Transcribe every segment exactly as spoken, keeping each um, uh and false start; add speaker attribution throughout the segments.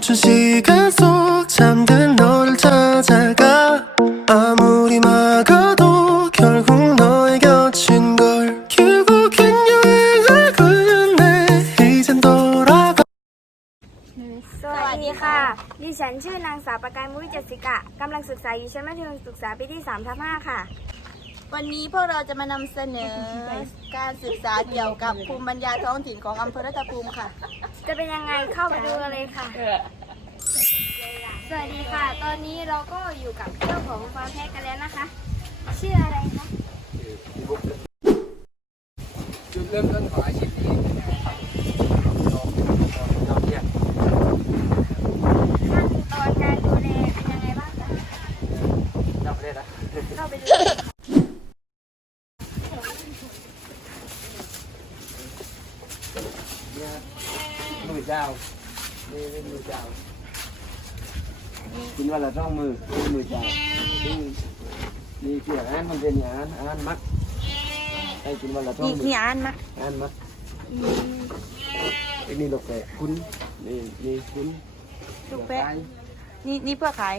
Speaker 1: 멈춘 시간 속 잠든 너를 찾아가 아무리 막아도 결국 너의 곁인 걸 결국엔 여행을 끝내 이젠 돌아가
Speaker 2: สวัสดีค่ะดิฉันชื่อนางสาวประกายมุ้ยเจสิกะกำลังศึกษาอยู่ชั้นมัธยมศึกษาปีที่สามทับห้าค่ะ
Speaker 3: วันนี้พวกเราจะมานำเสนอการศึกษาเกี่ยวกับภูมิปัญญาท้องถิ่นของอำเภอรัตภูมิค่ะ
Speaker 2: จะเป็นยังไงเข้าไปดูกันเลยค่ะสวัสดีค่ะ ตอนนี้เราก็อยู่กับเจ้าของฟาร์มแพะกันแล้วนะคะชื่ออะไรคะ
Speaker 4: จุดเริ่มต้นของอาชีพนี้เป็นยังไงครับเราเรียน
Speaker 2: ขั้นตอนการดูแลเป็นยังไงบ้างคะ
Speaker 4: เราเรียนนะ
Speaker 2: เข้าไปดู
Speaker 4: มือเจ้านี่เป็นมือเจ้ากินวันละสองมือนี่มือเจ้านี่นี่เกี่ยวอันมันเป็นอย่างนั้นอันมักให้กินวันละสอง
Speaker 3: นี่
Speaker 4: มือ
Speaker 3: นี่อ่านนะ
Speaker 4: อันมักไอ้นี่ลูกแกะคุณนี่นี่คุณ
Speaker 3: ลูกแปะนี่นี่เพื่อขาย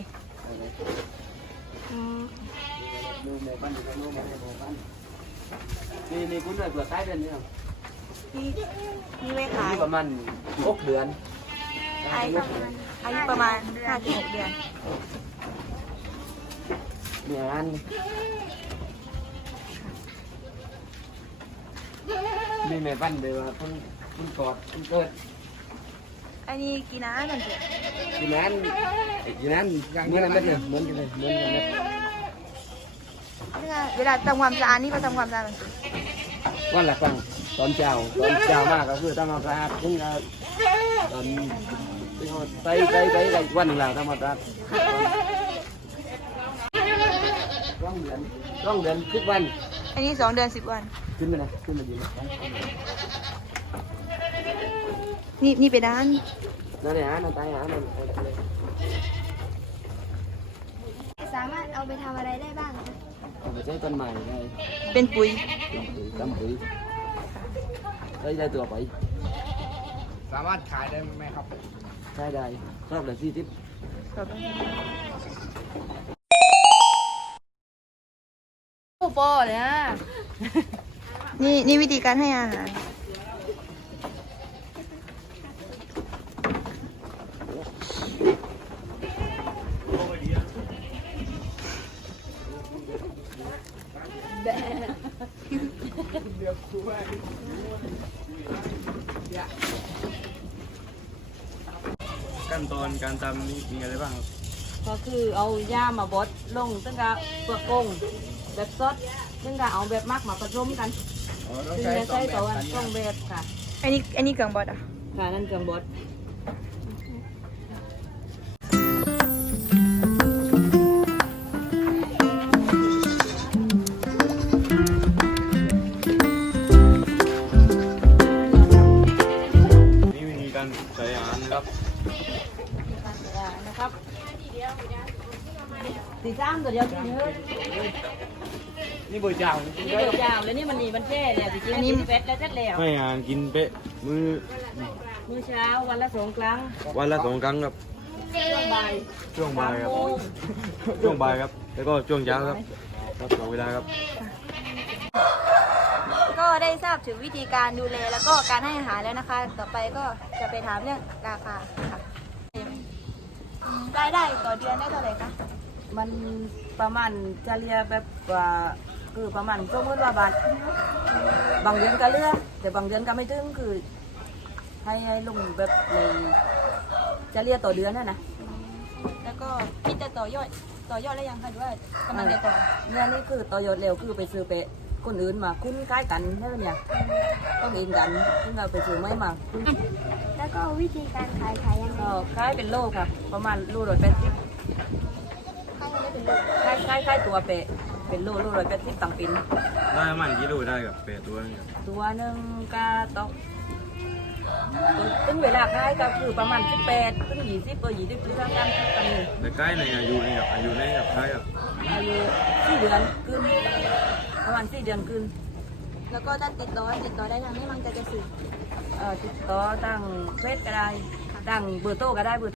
Speaker 4: นู่นในบ้านอยู่นู่นในบ้านนี่นี่คุณเลยเปลือกไก่เดือนนี้
Speaker 3: นี่นี่ไว้ขาย
Speaker 4: นี่ประมาณหกเดือน
Speaker 3: อายุอายุประมาณห้าถึงหกเดือน
Speaker 4: เนี่ยอันนี่แม่บ้านเดียวเพิ่งเพิ่งกอดเพิ่งเกิด
Speaker 3: อันนี้กี่น้ากันเถอะ
Speaker 4: กินนั้นกินนั้นเหมือนกันเลยเหมือนกันเลยเหมือนกันเลย
Speaker 3: เวลาทำความสะอาดนี่ก็ทำความสะอาดเหมือนกัน
Speaker 4: วันละครั้งตอนเช้าตอนเช้ามากก็คือทำความสะอาดถึงตอนไปไปไปไปวันหนึ่งแล้วทำความสะอาดร่องเดือนร่องเดือนทุกวัน
Speaker 3: อันนี้สองเดือนสิบวัน
Speaker 4: ขึ้นไปเลยขึ้นมาอยู่นะ
Speaker 3: นี่นี่เป็นด้าน
Speaker 4: นั่นแหละฮะนั่นตายฮะนั่น
Speaker 2: สามารถเอาไปทำอะไรได้บ้างคะ
Speaker 4: เอาไปใช้ต้นไม้ได้
Speaker 3: เป็นปุ๋ย
Speaker 4: ทำปุ๋ยได้ได้ตัวไป
Speaker 5: สามารถขายได้ไหมครับ
Speaker 4: ใช้ได้ชอบเลยสี่ทิป
Speaker 3: โอ้โหเลยอ่ะนี่นี่วิธีการให้อาหาร
Speaker 5: ขั้นตอนการทำนี่มีอะไรบ้างครับ
Speaker 6: ก็คือเอาย่ามาบดลงซึ่งก็เปลือกกงแบบสดซึ่งก็เอาแบบมักมาผสมกัน
Speaker 5: อ๋อต้อง
Speaker 6: ซึ่ง
Speaker 5: ใช้
Speaker 6: จะ
Speaker 5: สอง
Speaker 6: ใช้
Speaker 5: แบ
Speaker 6: ตัว
Speaker 5: บกัน
Speaker 6: ต้องแบบค่ะ
Speaker 3: อันนี้อันนี้เกลือบดอ่ะ
Speaker 6: ค่ะนั่นเครื่องบด
Speaker 5: นี่วิธีการใส่อาหารนะครับ
Speaker 6: นะครับสีซ้ำตัวเดียวกินเยอะ
Speaker 5: นี่บริจาค
Speaker 6: นี่เดียวยาวแล้วนี่มันนี่มันแช่เนี่ยจริงๆอันนี้เซ็ตแล้วเซ็ตแล้ว
Speaker 5: ให้อาหารกินเป๊ะมื้อ
Speaker 6: มื้อเช้าวันละสองครั้ง
Speaker 5: วันละสองครั้งครับ
Speaker 6: ช่วงบ่าย
Speaker 5: ช่วงบ่ายครับ
Speaker 6: โมง
Speaker 5: ช่วงบ่ายครับ แล้วก็ช่วงเช้าครับครับต่อเวลาครับ
Speaker 3: ก็ได้ทราบถึงวิธีการดูแลแล้วก็การให้อาหารแล้วนะคะ ต่อไปก็จะไปถามเรื่องราคาค่ะรายได้ต่อเดือนได้เท่าไหร่คะ
Speaker 6: มันประมาณจะเรียแบบว่าคือประมาณสมมติว่าบาทบางเดือนก็เลือกแต่บางเดือนก็ไม่ถึงคือ ให้ให้ลงแบบในจะเรียกต่อเดือนนะนะ
Speaker 3: แล้วก็คิดจะต่อยอดต่อยอดแล้วยังคะหรือว่ากำลังจะต่อ
Speaker 6: เนี่ยนี่คือต่อยอดเร็วคือไปซื้อเปะคนอื่นมาคุ้นคล้ายกันใช่ไหมเนี่ยต้องเองกันซึ่งเราไปซื้อไม่มาคุ้น
Speaker 2: แล้วก็วิธีการขายขายยังไง
Speaker 6: ก็คล้ายเป็นโลค่ะ ประมาณโลร้อยแปดสิบคล้ายคล้ายคล้ายตัวเปะเป็นโลโลร้อยแปดสิบต่างปิน
Speaker 5: ได้ประมาณกิโลได้กับแปดตัวนี่ครับ
Speaker 6: ตัวหนึ่งก็ต้องตึงเวลาคล้ายก็คือประมาณสิบแปดถึงยี่สิบเออยี่สิบหรือสามสิบตำหนิ
Speaker 5: แต่ใกล้ในอายุนี่ครับอายุในกับใกล้ครับ
Speaker 6: อายุสี่เดือนขึ้นประมาณสี่เดือนขึ้น
Speaker 3: แล้วก็ถ้าติดต่อติดต่อได้ทางนี้มันจะจะสื่อ
Speaker 6: เอ่อติดต่อตั้งเฟซก็ได้ตั้งเบอร์โทรก็ได้เบอร์